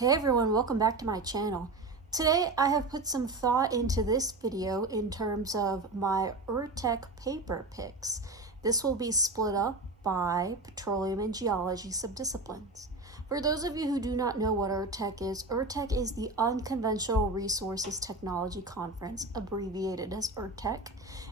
Hey everyone, welcome back to my channel. Today I have put some thought into this video in terms of my URTEC paper picks. This will be split up by petroleum and geology subdisciplines. For those of you who do not know what URTEC is the Unconventional Resources Technology Conference, abbreviated as URTEC,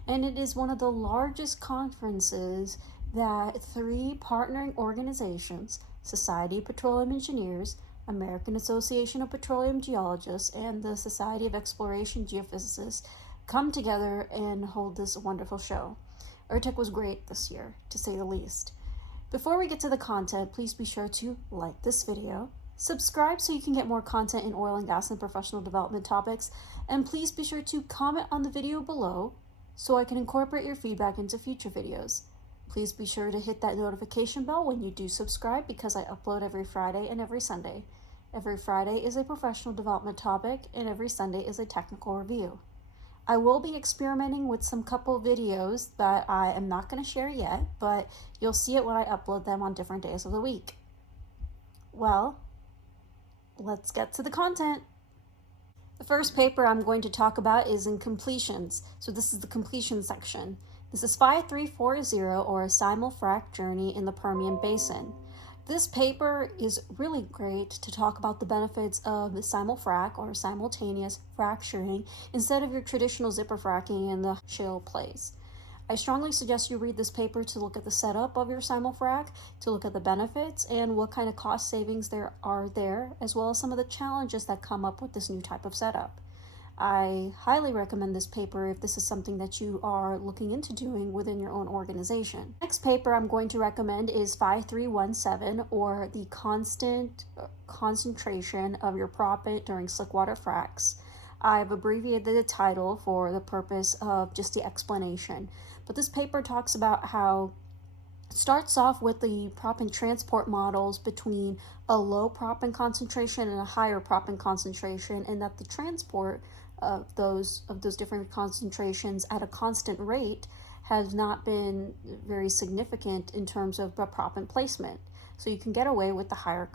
and it is one of the largest conferences that three partnering organizations, Society of Petroleum Engineers, American Association of Petroleum Geologists, and the Society of Exploration Geophysicists come together and hold this wonderful show. URTEC was great this year, to say the least. Before we get to the content, please be sure to like this video, subscribe so you can get more content in oil and gas and professional development topics, and please be sure to comment on the video below so I can incorporate your feedback into future videos. Please be sure to hit that notification bell when you do subscribe because I upload every Friday and every Sunday. Every Friday is a professional development topic and every Sunday is a technical review. I will be experimenting with some couple videos that I am not going to share yet, but you'll see it when I upload them on different days of the week. Well, let's get to the content. The first paper I'm going to talk about is in completions. So this is the completion section. This is 5340, or a Simul-Frac journey in the Permian Basin. This paper is really great to talk about the benefits of the Simul-Frac, or simultaneous fracturing, instead of your traditional zipper fracking in the shale plays. I strongly suggest you read this paper to look at the setup of your Simul-Frac, to look at the benefits and what kind of cost savings there are there, as well as some of the challenges that come up with this new type of setup. I highly recommend this paper if this is something that you are looking into doing within your own organization. Next paper I'm going to recommend is 5317, or the constant concentration of your proppant during slickwater fracs. I've abbreviated the title for the purpose of just the explanation, but this paper talks about how it starts off with the proppant transport models between a low proppant concentration and a higher proppant concentration, and that the transport of those different concentrations at a constant rate has not been very significant in terms of the proppant placement. So you can get away with the higher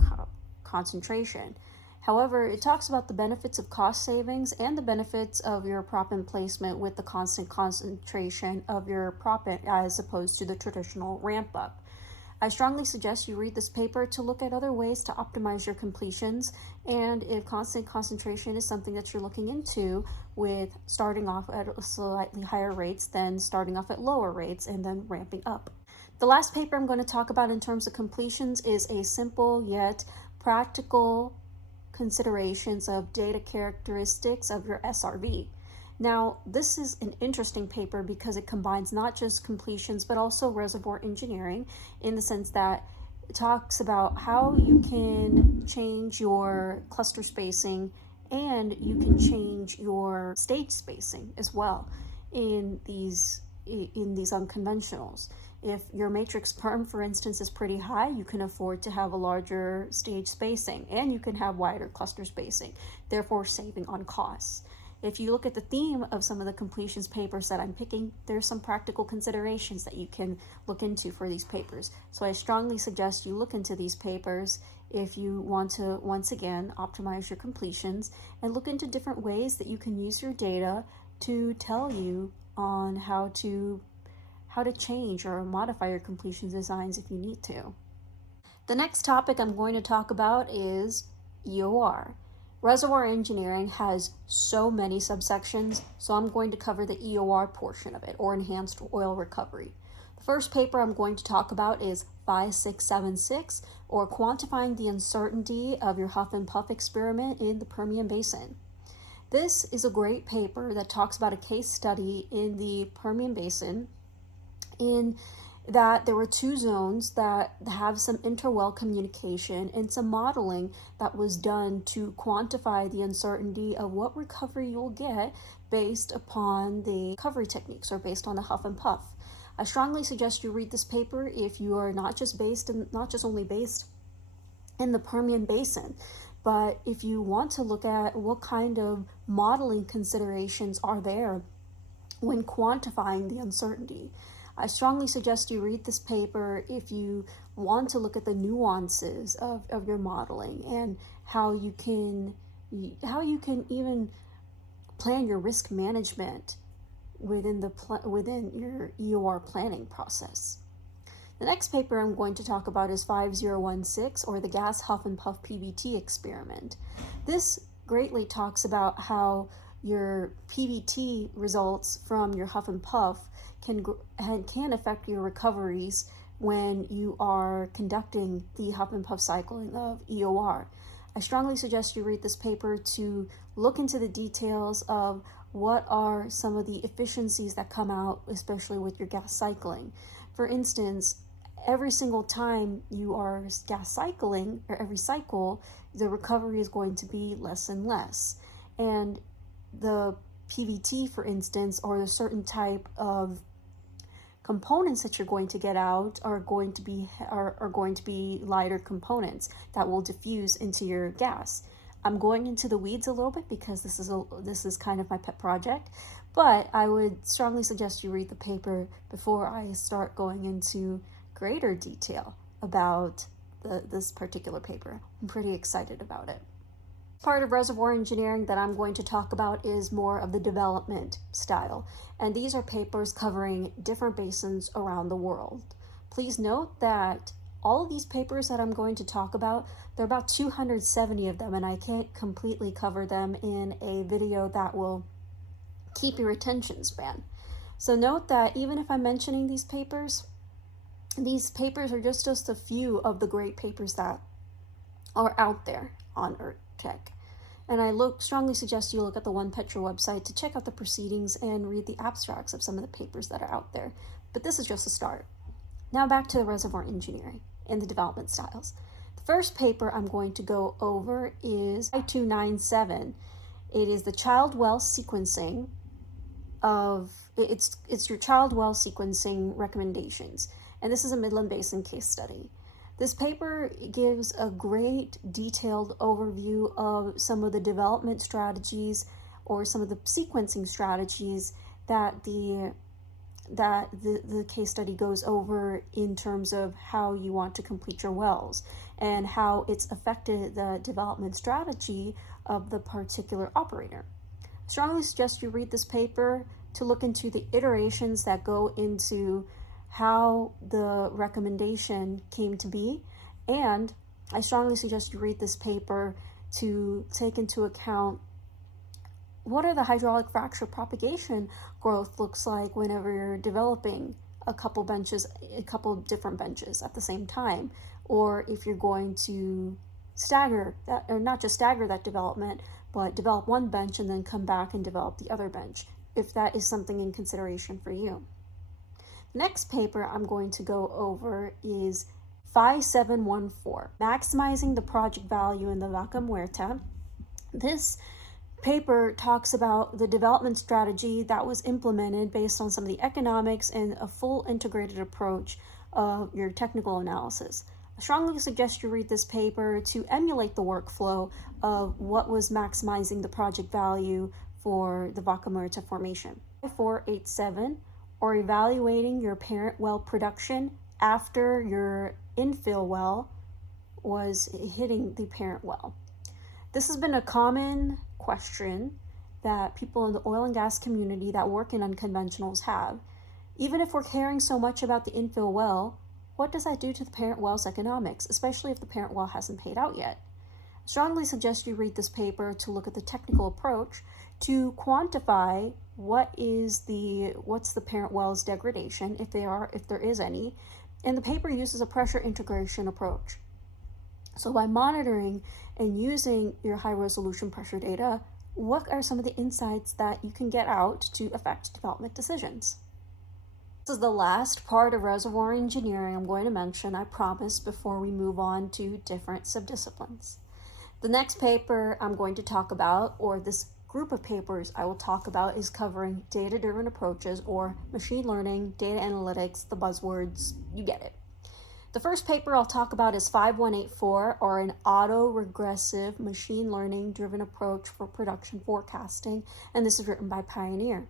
concentration. However, it talks about the benefits of cost savings and the benefits of your proppant placement with the constant concentration of your proppant as opposed to the traditional ramp up. I strongly suggest you read this paper to look at other ways to optimize your completions, and if constant concentration is something that you're looking into, with starting off at slightly higher rates than starting off at lower rates and then ramping up. The last paper I'm going to talk about in terms of completions is a simple yet practical considerations of data characteristics of your SRV. Now, this is an interesting paper because it combines not just completions but also reservoir engineering, in the sense that it talks about how you can change your cluster spacing and you can change your stage spacing as well in these unconventionals. If your matrix perm, for instance, is pretty high, you can afford to have a larger stage spacing and you can have wider cluster spacing, therefore saving on costs. If you look at the theme of some of the completions papers that I'm picking, there's some practical considerations that you can look into for these papers. So I strongly suggest you look into these papers if you want to, once again, optimize your completions and look into different ways that you can use your data to tell you on how to change or modify your completion designs if you need to. The next topic I'm going to talk about is EOR. Reservoir engineering has so many subsections, so I'm going to cover the EOR portion of it, or enhanced oil recovery. The first paper I'm going to talk about is 5676, or quantifying the uncertainty of your Huff-n-Puff experiment in the Permian Basin. This is a great paper that talks about a case study in the Permian Basin, in that there were two zones that have some interwell communication and some modeling that was done to quantify the uncertainty of what recovery you'll get based upon the recovery techniques, or based on the Huff-n-Puff. I strongly suggest you read this paper if you are not just only based in the Permian Basin, but if you want to look at what kind of modeling considerations are there when quantifying the uncertainty. I strongly suggest you read this paper if you want to look at the nuances of your modeling and how you can even plan your risk management within your EOR planning process. The next paper I'm going to talk about is 5016, or the Gas Huff-n-Puff PVT Experiment. This greatly talks about how your PVT results from your Huff and Puff can affect your recoveries when you are conducting the Huff and Puff cycling of EOR. I strongly suggest you read this paper to look into the details of what are some of the efficiencies that come out, especially with your gas cycling. For instance, every single time you are gas cycling, or every cycle, the recovery is going to be less and less. And the PVT, for instance, or the certain type of components that you're going to get out are going to be lighter components that will diffuse into your gas. I'm going into the weeds a little bit because this is kind of my pet project, but I would strongly suggest you read the paper before I start going into greater detail about this particular paper. I'm pretty excited about it. Part of reservoir engineering that I'm going to talk about is more of the development style, and these are papers covering different basins around the world. Please note that all of these papers that I'm going to talk about, there are about 270 of them, and I can't completely cover them in a video that will keep your attention span. So note that even if I'm mentioning these papers are just a few of the great papers that are out there on URTEC. And I strongly suggest you look at the One Petra website to check out the proceedings and read the abstracts of some of the papers that are out there. But this is just a start. Now back to reservoir engineering and the development styles. The first paper I'm going to go over is I-297. It is the child well sequencing it's your child well sequencing recommendations. And this is a Midland Basin case study. This paper gives a great detailed overview of some of the development strategies or some of the sequencing strategies that the case study goes over in terms of how you want to complete your wells and how it's affected the development strategy of the particular operator. I strongly suggest you read this paper to look into the iterations that go into how the recommendation came to be, and I strongly suggest you read this paper to take into account what are the hydraulic fracture propagation growth looks like whenever you're developing a couple different benches at the same time, or if you're going to stagger that, or not just stagger that development, but develop one bench and then come back and develop the other bench, if that is something in consideration for you. The next paper I'm going to go over is 5714, Maximizing the Project Value in the Vaca Muerta. This paper talks about the development strategy that was implemented based on some of the economics and a full integrated approach of your technical analysis. I strongly suggest you read this paper to emulate the workflow of what was maximizing the project value for the Vaca Muerta formation. 487, or evaluating your parent well production after your infill well was hitting the parent well. This has been a common question that people in the oil and gas community that work in unconventionals have. Even if we're caring so much about the infill well, what does that do to the parent well's economics, especially if the parent well hasn't paid out yet? I strongly suggest you read this paper to look at the technical approach to quantify what's the parent well's degradation, if there is any, and the paper uses a pressure integration approach. So by monitoring and using your high resolution pressure data, what are some of the insights that you can get out to affect development decisions? This is the last part of reservoir engineering I'm going to mention, I promise, before we move on to different subdisciplines. The next paper I'm going to talk about, or this group of papers I will talk about, is covering data-driven approaches, or machine learning, data analytics, the buzzwords, you get it. The first paper I'll talk about is 5184, or an auto-regressive machine learning driven approach for production forecasting, and this is written by Pioneer.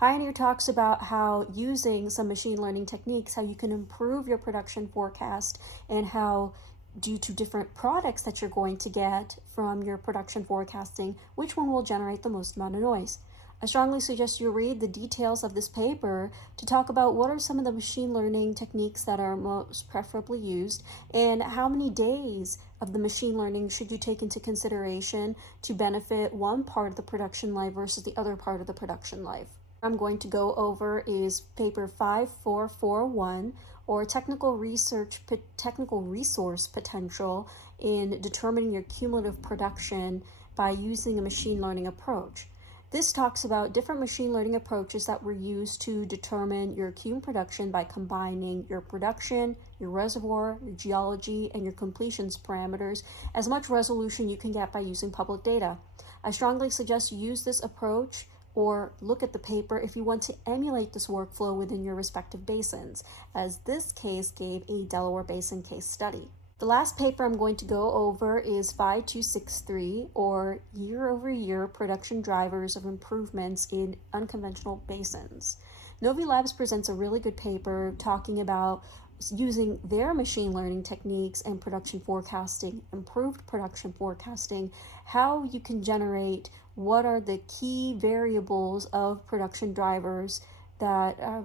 Pioneer talks about how using some machine learning techniques, how you can improve your production forecast, and how due to different products that you're going to get from your production forecasting, which one will generate the most amount of noise. I strongly suggest you read the details of this paper to talk about what are some of the machine learning techniques that are most preferably used and how many days of the machine learning should you take into consideration to benefit one part of the production life versus the other part of the production life. I'm going to go over is paper 5441, or technical resource potential in determining your cumulative production by using a machine learning approach. This talks about different machine learning approaches that were used to determine your cum production by combining your production, your reservoir, your geology, and your completions parameters as much resolution you can get by using public data. I strongly suggest you use this approach or look at the paper if you want to emulate this workflow within your respective basins, as this case gave a Delaware Basin case study. The last paper I'm going to go over is 5263, or year-over-year production drivers of improvements in unconventional basins. Novi Labs presents a really good paper talking about using their machine learning techniques and production forecasting, improved production forecasting, how you can generate what are the key variables of production drivers that have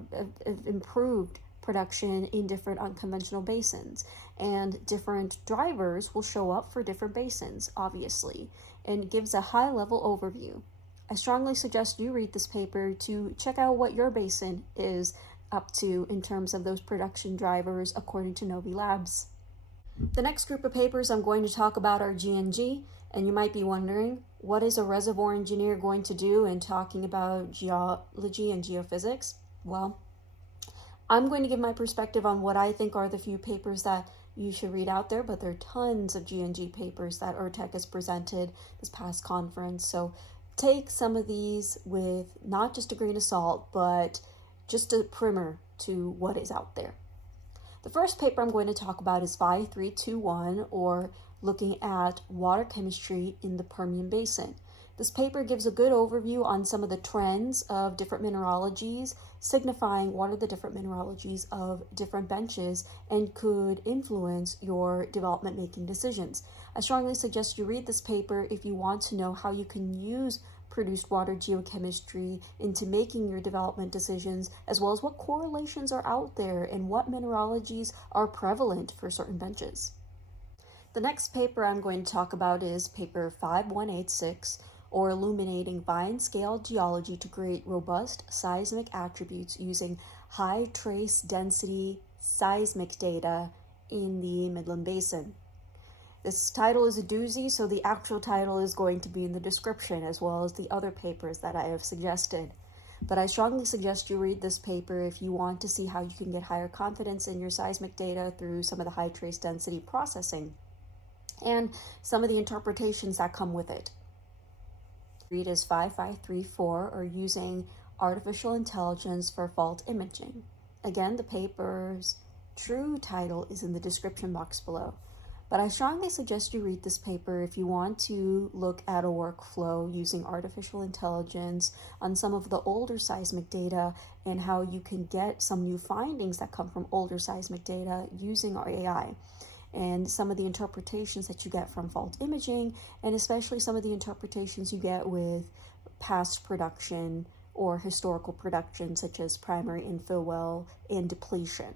improved production in different unconventional basins. And different drivers will show up for different basins, obviously, and gives a high-level overview. I strongly suggest you read this paper to check out what your basin is up to in terms of those production drivers according to Novi Labs. The next group of papers I'm going to talk about are GNG, and you might be wondering, what is a reservoir engineer going to do in talking about geology and geophysics? Well, I'm going to give my perspective on what I think are the few papers that you should read out there, but there are tons of GNG papers that URTEC has presented this past conference, so take some of these with not just a grain of salt, but just a primer to what is out there. The first paper I'm going to talk about is 5321, or looking at water chemistry in the Permian Basin. This paper gives a good overview on some of the trends of different mineralogies, signifying what are the different mineralogies of different benches and could influence your development making decisions. I strongly suggest you read this paper if you want to know how you can use produced water geochemistry into making your development decisions, as well as what correlations are out there and what mineralogies are prevalent for certain benches. The next paper I'm going to talk about is paper 5186, or Illuminating Vine-Scale Geology to Create Robust Seismic Attributes Using High Trace Density Seismic Data in the Midland Basin. This title is a doozy, so the actual title is going to be in the description, as well as the other papers that I have suggested. But I strongly suggest you read this paper if you want to see how you can get higher confidence in your seismic data through some of the high trace density processing and some of the interpretations that come with it. Read is 5534, or Using Artificial Intelligence for Fault Imaging. Again, the paper's true title is in the description box below. But I strongly suggest you read this paper if you want to look at a workflow using artificial intelligence on some of the older seismic data and how you can get some new findings that come from older seismic data using our AI. And some of the interpretations that you get from fault imaging, and especially some of the interpretations you get with past production or historical production, such as primary infill well and depletion.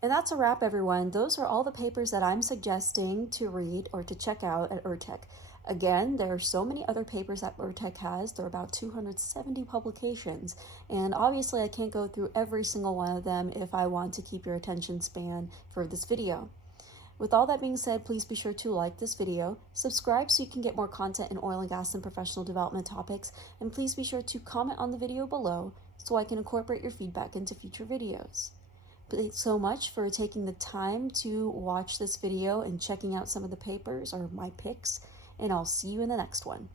And that's a wrap, everyone. Those are all the papers that I'm suggesting to read or to check out at URTEC. Again, there are so many other papers that URTEC has. There are about 270 publications, and obviously I can't go through every single one of them if I want to keep your attention span for this video. With all that being said, please be sure to like this video, subscribe so you can get more content in oil and gas and professional development topics, and please be sure to comment on the video below so I can incorporate your feedback into future videos. Thanks so much for taking the time to watch this video and checking out some of the papers or my picks, and I'll see you in the next one.